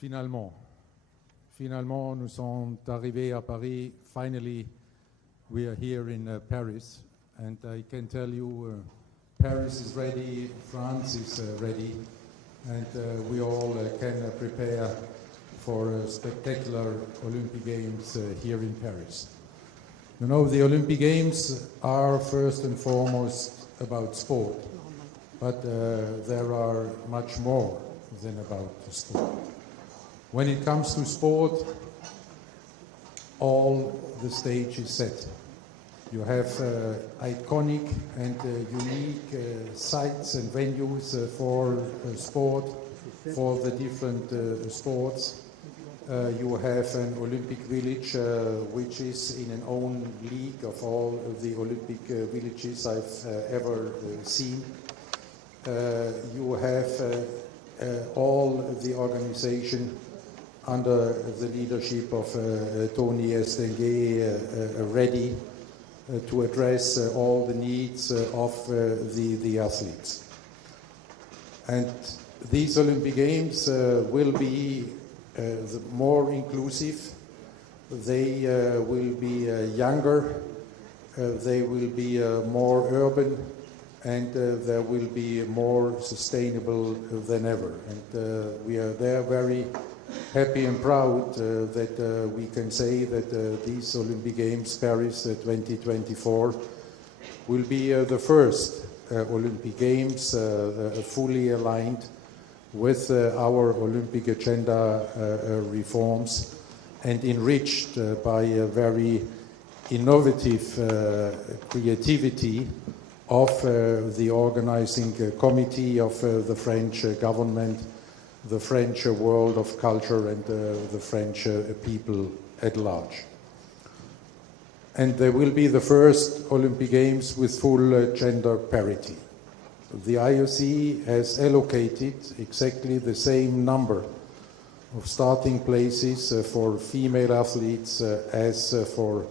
Finalement, nous sommes arrivés à Paris. Finally, we are here in Paris, and I can tell you, Paris is ready, France is ready, and we all can prepare for a spectacular Olympic Games here in Paris. You know, the Olympic Games are first and foremost about sport, but there are much more than about sport. When it comes to sport, all the stage is set. You have iconic and unique sites and venues for sport, for the different sports. You have an Olympic village which is in an own league of all of the Olympic villages I've ever seen. You have all the organization under the leadership of Tony Estenguet ready to address all the needs of the athletes. And these Olympic Games will be more inclusive, they will be younger, they will be more urban, and there will be more sustainable than ever. And we are there very happy and proud that we can say that these Olympic Games, Paris 2024, will be the first Olympic Games fully aligned with our Olympic agenda reforms and enriched by a very innovative creativity of the organizing committee of the French government, the French world of culture, and the French people at large. And there will be the first Olympic Games with full gender parity. The IOC has allocated exactly the same number of starting places for female athletes as for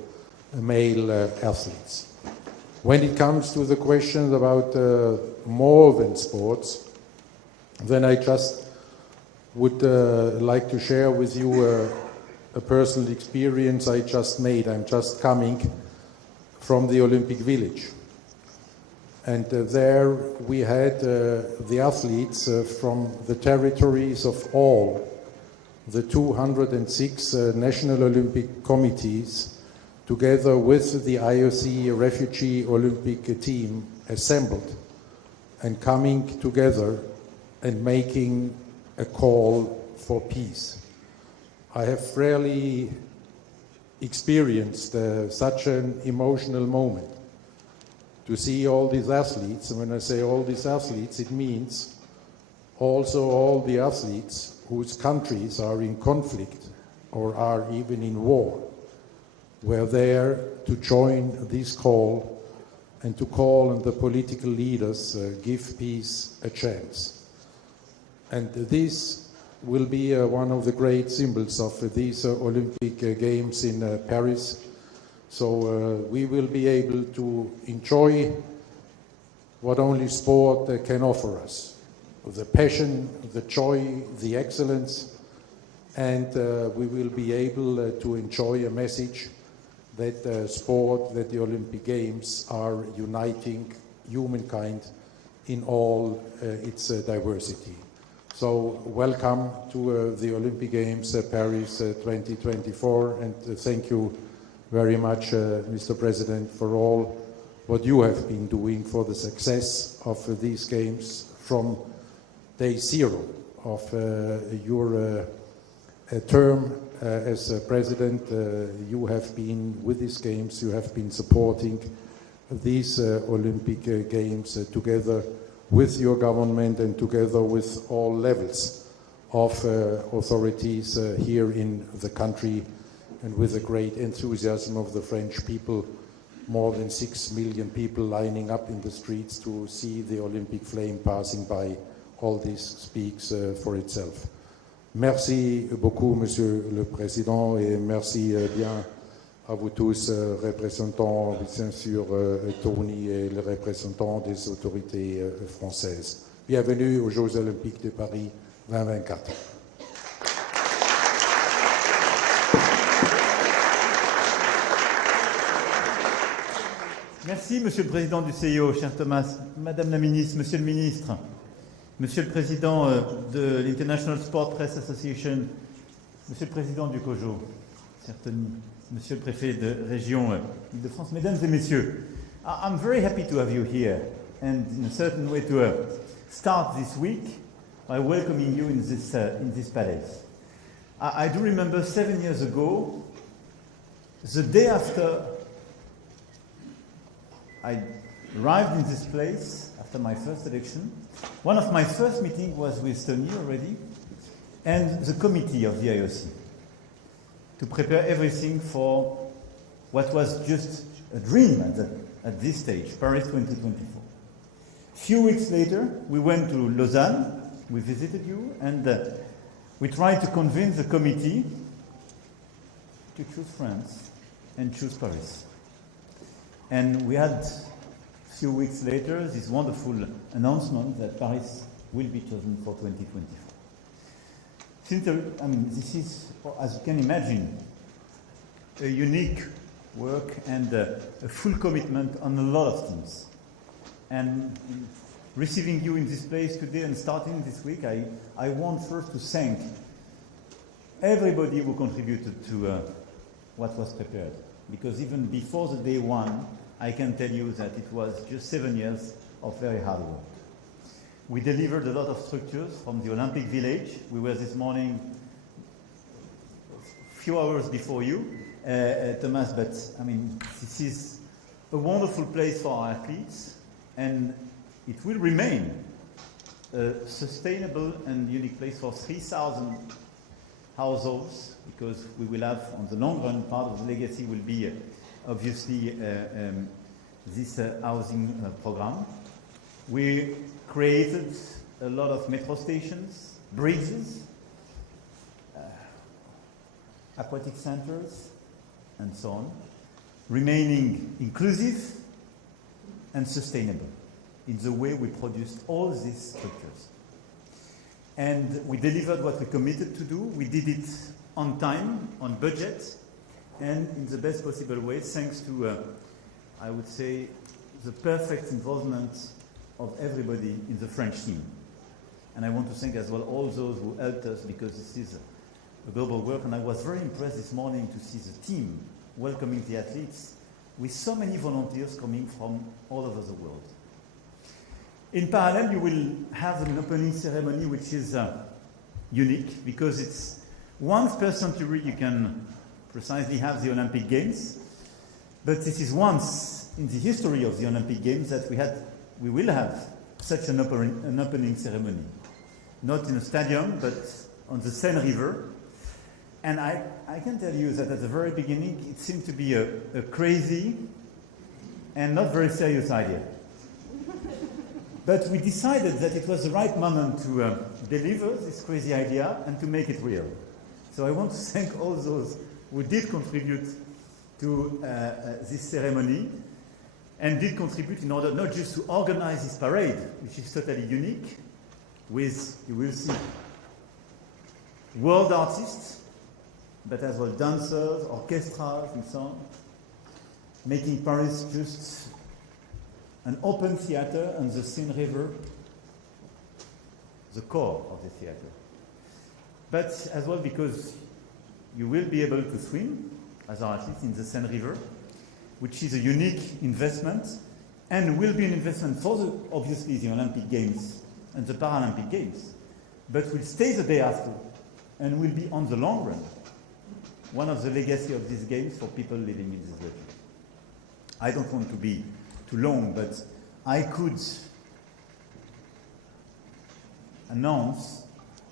male athletes. When it comes to the question about more than sports, then I just would like to share with you a personal experience I just made. I'm just coming from the Olympic Village. And there we had the athletes from the territories of all the 206 national Olympic committees, together with the IOC Refugee Olympic team, assembled and coming together and making a call for peace. I have rarely experienced such an emotional moment. To see all these athletes, and when I say all these athletes, it means also all the athletes whose countries are in conflict or are even in war, were there to join this call and to call on the political leaders, give peace a chance. And this will be one of the great symbols of these Olympic Games in Paris. So we will be able to enjoy what only sport can offer us. The passion, the joy, the excellence, and we will be able to enjoy a message that sport, that the Olympic Games are uniting humankind in all its diversity. So welcome to the Olympic Games Paris 2024, and thank you very much, Mr. President, for all what you have been doing for the success of these games from day zero of your term as President. You have been with these games, you have been supporting these Olympic Games together with your government and together with all levels of authorities here in the country, and with the great enthusiasm of the French people, more than 6 million people lining up in the streets to see the Olympic flame passing by. All this speaks for itself. Merci beaucoup, Monsieur le Président, et merci bien à vous tous, représentants, bien sûr, Tony et les représentants des autorités françaises. Bienvenue aux Jeux Olympiques de Paris 2024. Merci, Monsieur le Président du CIO, cher Thomas, Madame la Ministre, Monsieur le Ministre, Monsieur le Président de l'International Sport Press Association, Monsieur le Président du COJO, cher Tony, Monsieur le Préfet de Région Île-de-France, Mesdames et Messieurs, I'm very happy to have you here and in a certain way to start this week by welcoming you in this palace. I do remember 7 years ago, the day after I arrived in this place, after my first election, one of my first meetings was with Tony already, and the committee of the IOC, to prepare everything for what was just a dream at this stage, Paris 2024. Few weeks later, we went to Lausanne, we visited you, and we tried to convince the committee to choose France and choose Paris. And we had, a few weeks later, this wonderful announcement that Paris will be chosen for 2024. This is, as you can imagine, a unique work and a full commitment on a lot of things. And receiving you in this place today and starting this week, I want first to thank everybody who contributed to what was prepared. Because even before the day one, I can tell you that it was just 7 years of very hard work. We delivered a lot of structures from the Olympic Village. We were this morning a few hours before you, Thomas, but I mean, this is a wonderful place for our athletes, and it will remain a sustainable and unique place for 3,000 households, because we will have, on the long run, part of the legacy will be obviously this housing program. We created a lot of metro stations, bridges, aquatic centers, and so on, remaining inclusive and sustainable in the way we produced all these structures. And we delivered what we committed to do. We did it on time, on budget, and in the best possible way, thanks to, I would say, the perfect involvement of everybody in the French team. And I want to thank as well all those who helped us, because this is a global work, and I was very impressed this morning to see the team welcoming the athletes with so many volunteers coming from all over the world. In parallel, you will have an opening ceremony which is unique, because it's once per century you can precisely have the Olympic Games, but this is once in the history of the Olympic Games that we will have such an opening ceremony. Not in a stadium, but on the Seine River. And I can tell you that at the very beginning it seemed to be a crazy and not very serious idea. But we decided that it was the right moment to deliver this crazy idea and to make it real. So I want to thank all those who did contribute to this ceremony and did contribute in order not just to organize this parade, which is totally unique, with, you will see, world artists, but as well dancers, orchestras, and so on, making Paris just an open theater on the Seine River, the core of the theater. But as well because you will be able to swim, as our athletes, in the Seine River, which is a unique investment, and will be an investment for obviously the Olympic Games and the Paralympic Games, but will stay the day after and will be on the long run one of the legacy of these games for people living in this region. I don't want to be too long, but I could announce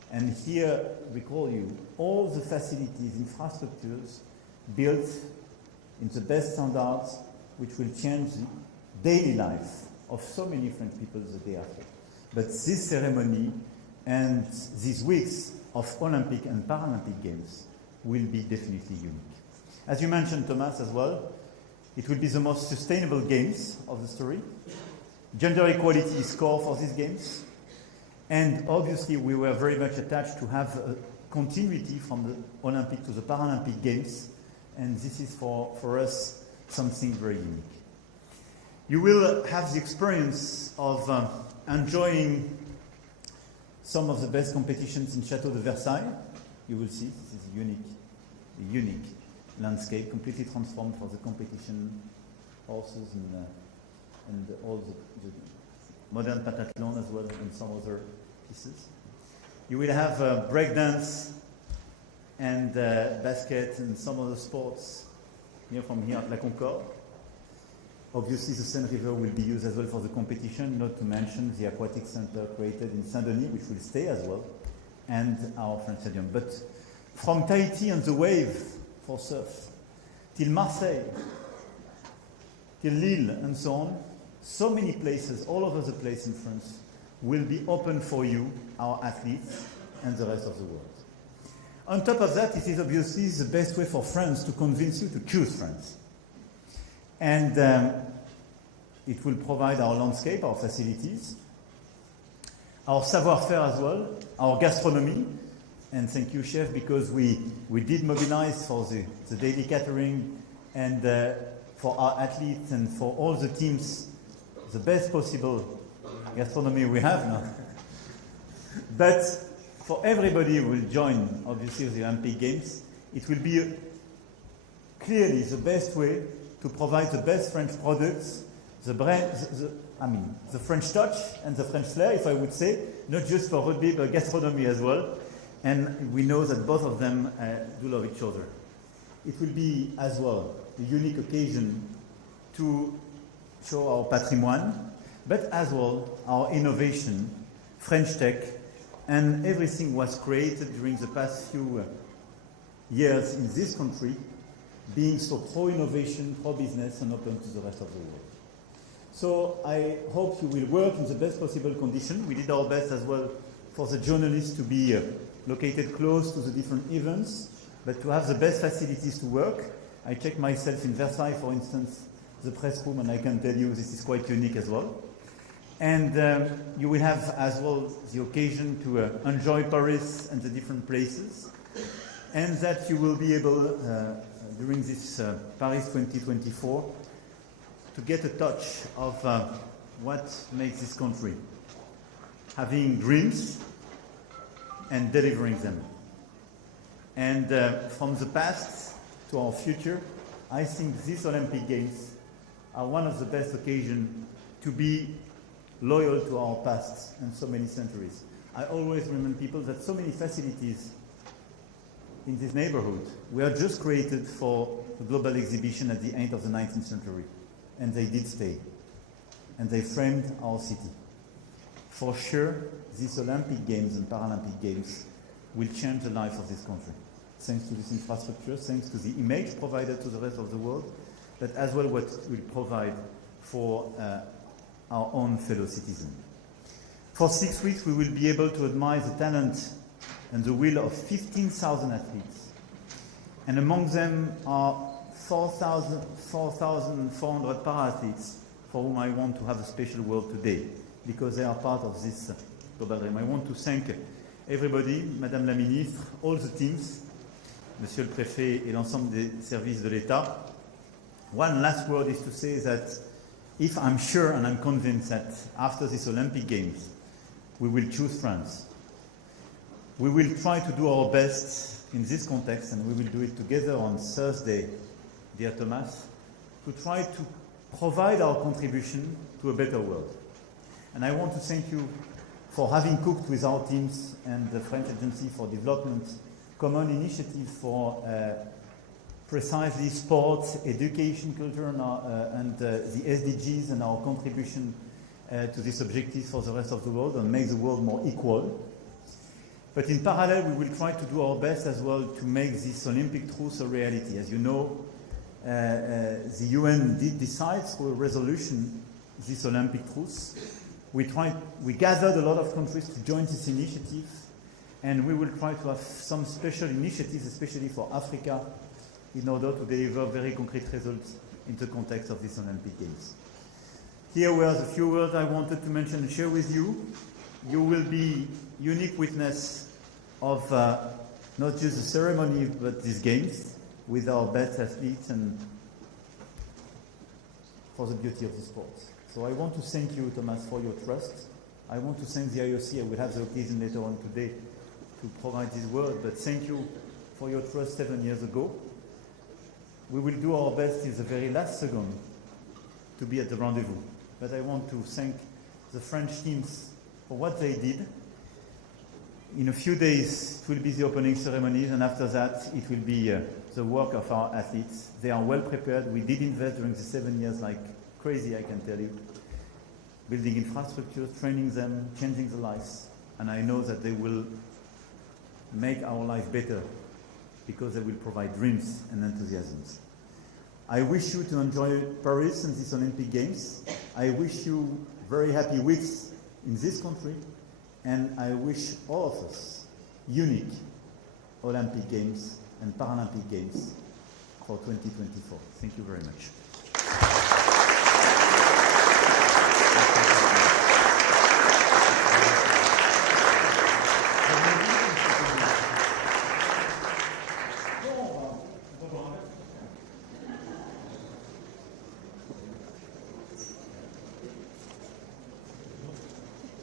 and here recall you all the facilities, infrastructures built in the best standards, which will change the daily life of so many French people the day after. But this ceremony and these weeks of Olympic and Paralympic Games will be definitely unique. As you mentioned, Thomas, as well, it will be the most sustainable games of the story. Gender equality is core for these games. And obviously, we were very much attached to have a continuity from the Olympic to the Paralympic Games. And this is for us something very unique. You will have the experience of enjoying some of the best competitions in Château de Versailles. You will see this is a unique landscape, completely transformed for the competition, horses and all the modern pentathlon as well, and some other pieces. You will have breakdance and basket and some other sports from here at La Concorde. Obviously, the Seine River will be used as well for the competition, not to mention the aquatic center created in Saint-Denis, which will stay as well, and our French stadium. But from Tahiti and the wave for surf, till Marseille, till Lille, and so on, so many places, all over the place in France, will be open for you, our athletes, and the rest of the world. On top of that, it is obviously the best way for France to convince you to choose France. And it will provide our landscape, our facilities, our savoir-faire as well, our gastronomy. And thank you, Chef, because we did mobilize for the daily catering and for our athletes and for all the teams the best possible gastronomy we have now. But for everybody who will join, obviously, the Olympic Games, it will be clearly the best way to provide the best French products, the French touch and the French flair, if I would say, not just for rugby, but gastronomy as well. And we know that both of them do love each other. It will be as well a unique occasion to show our patrimoine, but as well our innovation, French tech, and everything was created during the past few years in this country, being so pro-innovation, pro-business, and open to the rest of the world. So I hope you will work in the best possible condition. We did our best as well for the journalists to be located close to the different events, but to have the best facilities to work. I checked myself in Versailles, for instance, the press room, and I can tell you this is quite unique as well. And you will have as well the occasion to enjoy Paris and the different places, and that you will be able, during this Paris 2024, to get a touch of what makes this country, having dreams and delivering them. And from the past to our future, I think these Olympic Games are one of the best occasions to be loyal to our past and so many centuries. I always remind people that so many facilities in this neighborhood were just created for the global exhibition at the end of the 19th century. And they did stay. And they framed our city. For sure, these Olympic Games and Paralympic Games will change the life of this country. Thanks to this infrastructure, thanks to the image provided to the rest of the world, but as well what it will provide for our own fellow citizens. For 6 weeks, we will be able to admire the talent and the will of 15,000 athletes. And among them are 4,400 para-athletes for whom I want to have a special word today, because they are part of this global dream. I want to thank everybody, Madame la Ministre, all the teams, Monsieur le Préfet et l'ensemble des services de l'État. One last word is to say that if I'm sure and I'm convinced that after these Olympic Games, we will choose France. We will try to do our best in this context, and we will do it together on Thursday, dear Thomas, to try to provide our contribution to a better world. And I want to thank you for having cooked with our teams and the French Agency for Development common initiative for precisely sports, education, culture, and the SDGs and our contribution to this objective for the rest of the world and make the world more equal. But in parallel, we will try to do our best as well to make this Olympic truce a reality. As you know, the UN did decide through a resolution this Olympic truce. We gathered a lot of countries to join this initiative, and we will try to have some special initiatives, especially for Africa, in order to deliver very concrete results in the context of these Olympic Games. Here were the few words I wanted to mention and share with you. You will be unique witness of not just the ceremony, but these games with our best athletes. And for the beauty of the sport. So I want to thank you, Thomas, for your trust. I want to thank the IOC. I will have the occasion later on today to provide this word, but thank you for your trust 7 years ago. We will do our best in the very last second to be at the rendezvous. But I want to thank the French teams for what they did. In a few days, it will be the opening ceremonies, and after that, it will be the work of our athletes. They are well prepared. We did invest during the 7 years like crazy, I can tell you. Building infrastructures, training them, changing their lives. And I know that they will make our life better because they will provide dreams and enthusiasms. I wish you to enjoy Paris and these Olympic Games. I wish you very happy weeks in this country, and I wish all of us unique Olympic Games and Paralympic Games for 2024. Thank you very much.